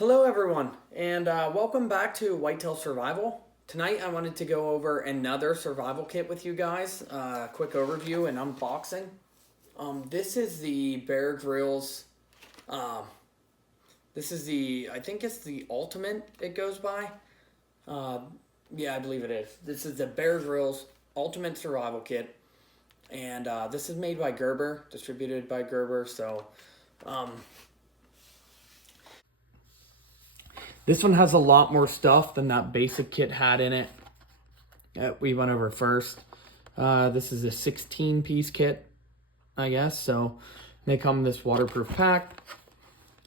Hello everyone, and welcome back to Whitetail Survival. Tonight I wanted to go over another survival kit with you guys, quick overview and unboxing. This is the Bear Grylls, I think it's the Ultimate it goes by. Yeah, I believe it is. This is the Bear Grylls Ultimate Survival Kit, and this is made by Gerber, distributed by Gerber, so... This one has a lot more stuff than that basic kit had in it that we went over first. This is a 16-piece kit, I guess. So they come in this waterproof pack.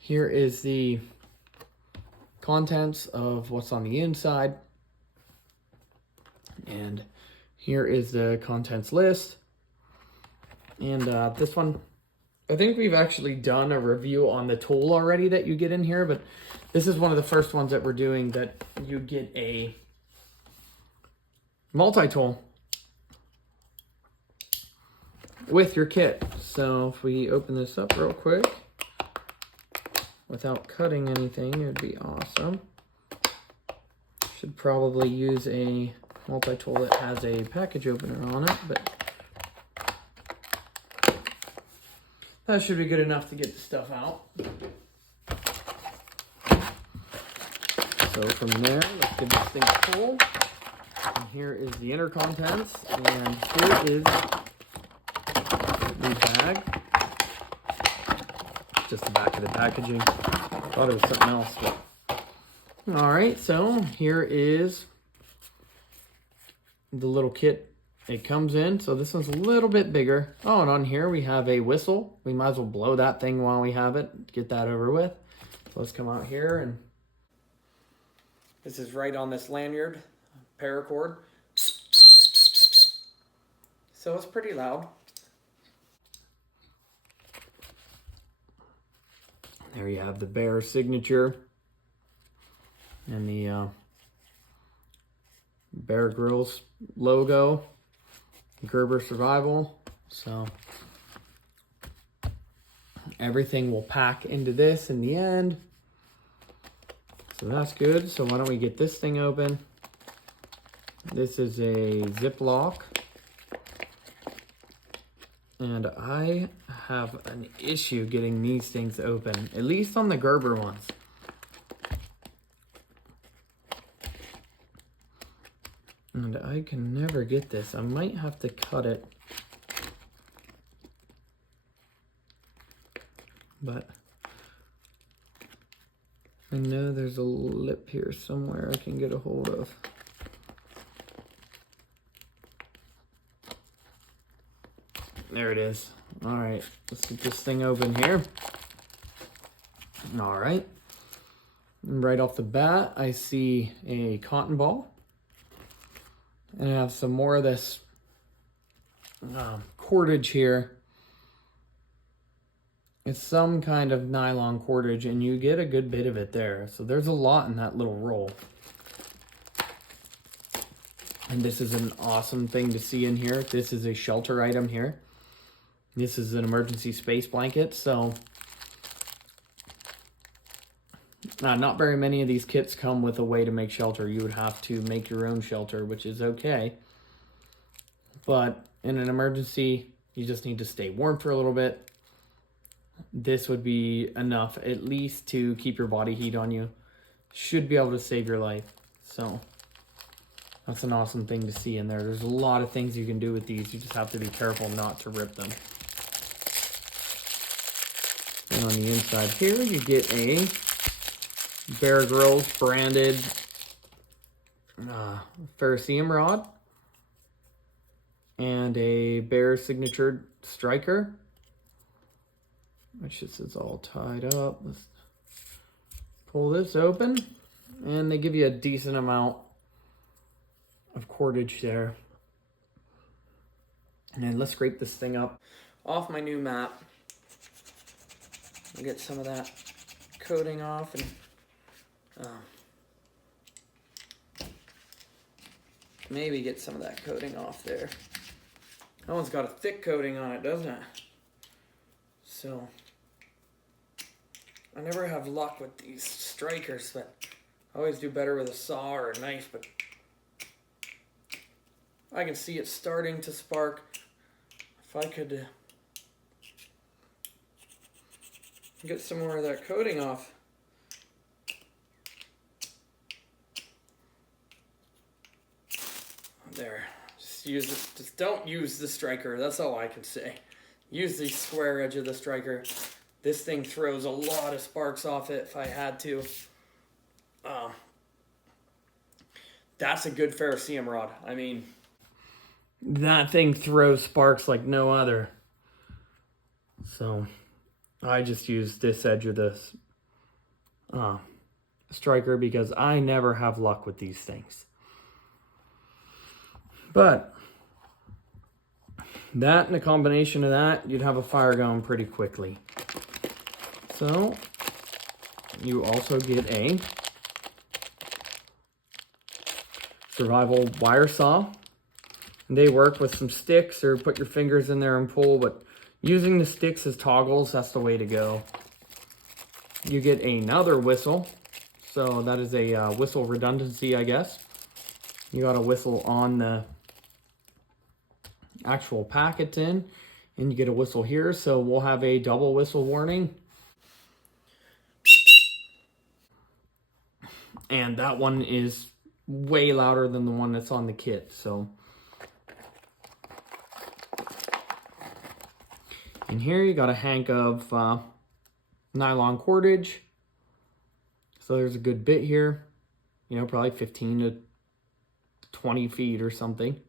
Here is the contents of what's on the inside. And here is the contents list. And this one, I think we've actually done a review on the tool already that you get in here, but this is one of the first ones that we're doing that you get a multi-tool with your kit. So if we open this up real quick without cutting anything, it would be awesome. Should probably use a multi-tool that has a package opener on it, but that should be good enough to get the stuff out. So from there, let's give this thing a pull. And here is the inner contents, and here is the bag. Just the back of the packaging. Thought it was something else, but... Alright, so here is the little kit it comes in. So this one's a little bit bigger. Oh, and on here we have a whistle. We might as well blow that thing while we have it. Get that over with. So let's come out here, and this is right on this lanyard, paracord. So it's pretty loud. There you have the Bear signature and the Bear Grylls logo, Gerber Survival. So everything will pack into this in the end. So that's good. So why don't we get this thing open? This is a Ziploc. And I have an issue getting these things open, at least on the Gerber ones. And I can never get this. I might have to cut it. But I know there's a lip here somewhere I can get a hold of. There it is. All right, let's get this thing open here. All right. And right off the bat, I see a cotton ball. And I have some more of this cordage here. It's some kind of nylon cordage, and you get a good bit of it there. So there's a lot in that little roll. And this is an awesome thing to see in here. This is a shelter item here. This is an emergency space blanket. So not very many of these kits come with a way to make shelter. You would have to make your own shelter, which is okay. But in an emergency, you just need to stay warm for a little bit. This would be enough, at least, to keep your body heat on you. Should be able to save your life. So that's an awesome thing to see in there. There's a lot of things you can do with these. You just have to be careful not to rip them. And on the inside here, you get a Bear Grylls branded ferrocerium rod and a Bear signature striker, which just is all tied up. Let's pull this open, and they give you a decent amount of cordage there. And then let's scrape this thing up off my new mat. I'll get some of that coating off, and maybe get some of that coating off there. That one's got a thick coating on it, doesn't it? So I never have luck with these strikers, but I always do better with a saw or a knife, but I can see it starting to spark. If I could get some more of that coating off. There. Just use it. Just don't use the striker. That's all I can say. Use the square edge of the striker. This thing throws a lot of sparks off it if I had to. That's a good ferrocerium rod. I mean, that thing throws sparks like no other. So I just use this edge of this striker because I never have luck with these things. But that and a combination of that, you'd have a fire going pretty quickly. So you also get a survival wire saw. They work with some sticks or put your fingers in there and pull, but using the sticks as toggles, that's the way to go. You get another whistle. So that is a whistle redundancy, I guess. You got a whistle on the actual pack it's in, and you get a whistle here. So we'll have a double whistle warning. And that one is way louder than the one that's on the kit. So in here you got a hank of nylon cordage. So there's a good bit here, you know, probably 15 to 20 feet or something.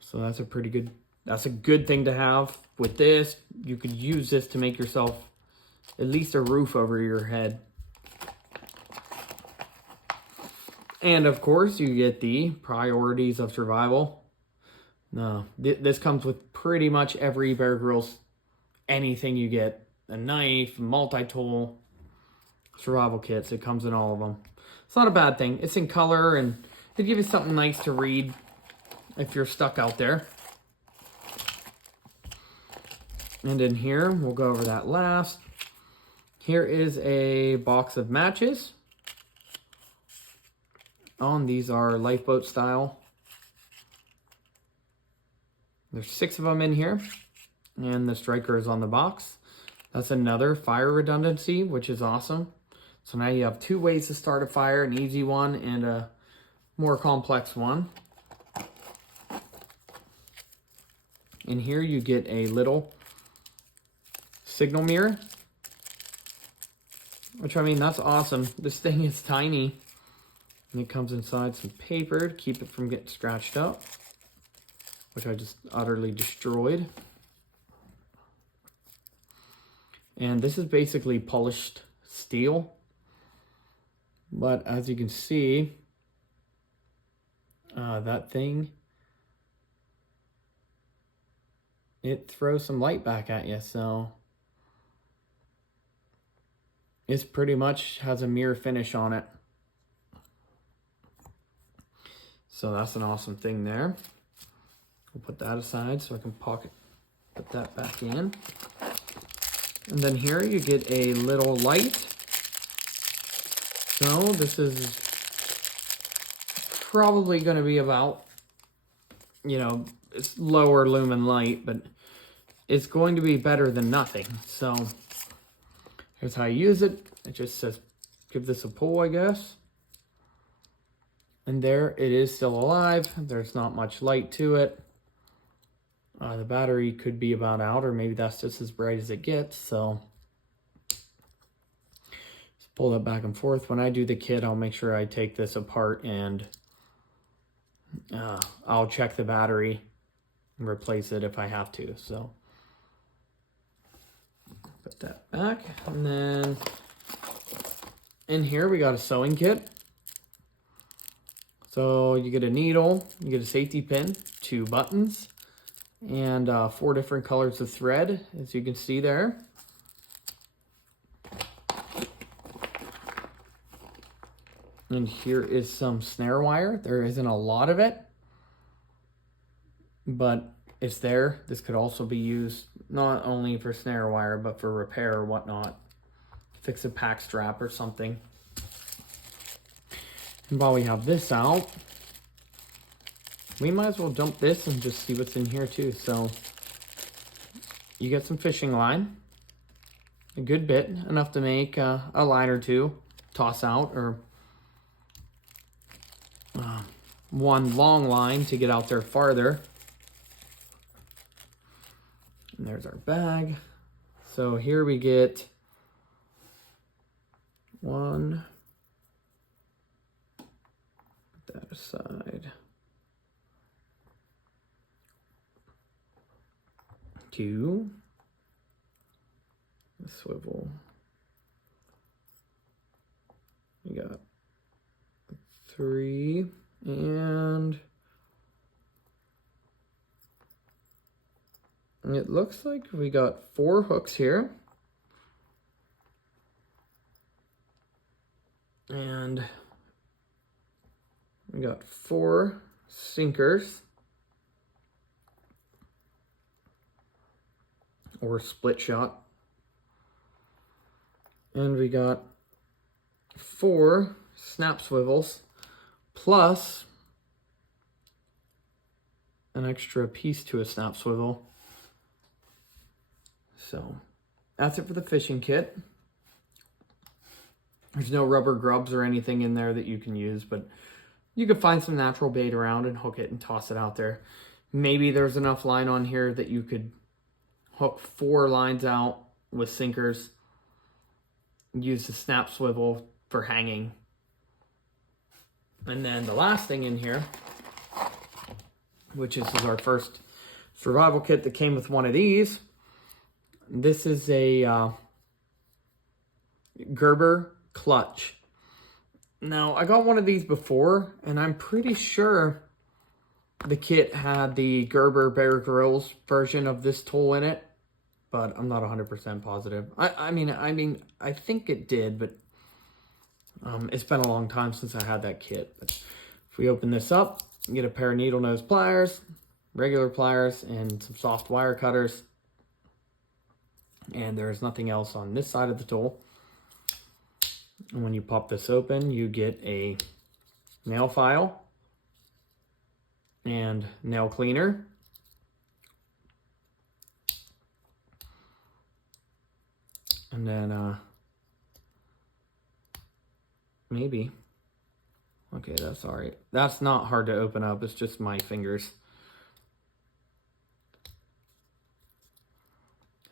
So that's a pretty good, that's a good thing to have. With this, you could use this to make yourself at least a roof over your head. And of course, you get the priorities of survival. This comes with pretty much every Bear Grylls, anything you get. A knife, multi-tool, survival kits. It comes in all of them. It's not a bad thing. It's in color and they give you something nice to read if you're stuck out there. And in here, we'll go over that last. Here is a box of matches. These are lifeboat style. There's 6 of them in here, and the striker is on the box. That's another fire redundancy, which is awesome. So now you have 2 ways to start a fire, an easy one and a more complex one. In here you get a little signal mirror, which, I mean, that's awesome. This thing is tiny. And it comes inside some paper to keep it from getting scratched up, which I just utterly destroyed. And this is basically polished steel. But as you can see, that thing, it throws some light back at you. So it's pretty much has a mirror finish on it. So that's an awesome thing there. We'll put that aside so I can put that back in. And then here you get a little light. So this is probably going to be about, you know, it's lower lumen light, but it's going to be better than nothing. So here's how you use it. It just says, give this a pull, I guess. And there it is, still alive. There's not much light to it. The battery could be about out, or maybe that's just as bright as it gets. So just pull that back and forth. When I do the kit, I'll make sure I take this apart and I'll check the battery and replace it if I have to. So put that back. And then in here we got a sewing kit. So you get a needle, you get a safety pin, 2 buttons, and 4 different colors of thread, as you can see there. And here is some snare wire. There isn't a lot of it, but it's there. This could also be used not only for snare wire, but for repair or whatnot. fix a pack strap or something. And while we have this out, we might as well dump this and just see what's in here too. So you get some fishing line, a good bit, enough to make a line or two, toss out, or one long line to get out there farther. And there's our bag. So here we get one, put that aside, two, a swivel, we got three, and it looks like we got 4 hooks here. And we got 4 sinkers, or split shot. And we got 4 snap swivels, plus an extra piece to a snap swivel. So that's it for the fishing kit. There's no rubber grubs or anything in there that you can use, but you could find some natural bait around and hook it and toss it out there. Maybe there's enough line on here that you could hook 4 lines out with sinkers, use the snap swivel for hanging. And then the last thing in here, which is our first survival kit that came with one of these. This is a Gerber clutch. Now, I got one of these before, and I'm pretty sure the kit had the Gerber Bear Grylls version of this tool in it, but I'm not 100% positive. I mean, I think it did, but it's been a long time since I had that kit. But if we open this up, you get a pair of needle nose pliers, regular pliers, and some soft wire cutters. And there's nothing else on this side of the tool. And when you pop this open, you get a nail file and nail cleaner. And then maybe, okay, that's all right. That's not hard to open up, it's just my fingers.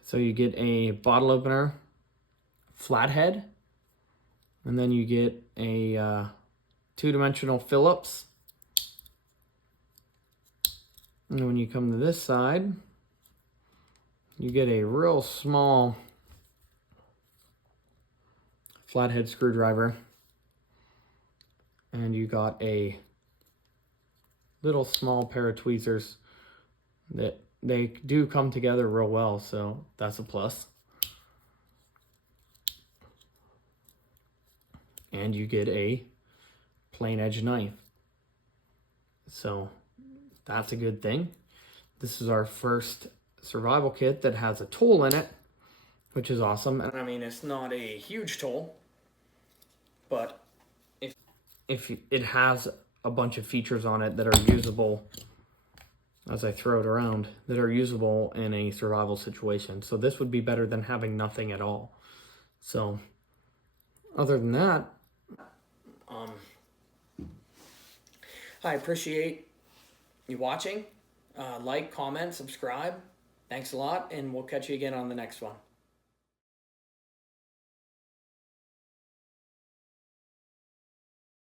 So you get a bottle opener, flathead, and then you get a 2-dimensional Phillips. And when you come to this side, you get a real small flathead screwdriver. And you got a little small pair of tweezers that they do come together real well, so that's a plus. And you get a plain edge knife. So that's a good thing. This is our first survival kit that has a tool in it, which is awesome. And I mean, it's not a huge tool, but if it has a bunch of features on it that are usable, as I throw it around, that are usable in a survival situation. So this would be better than having nothing at all. So other than that, I appreciate you watching. Like, comment, subscribe. Thanks a lot, and we'll catch you again on the next one.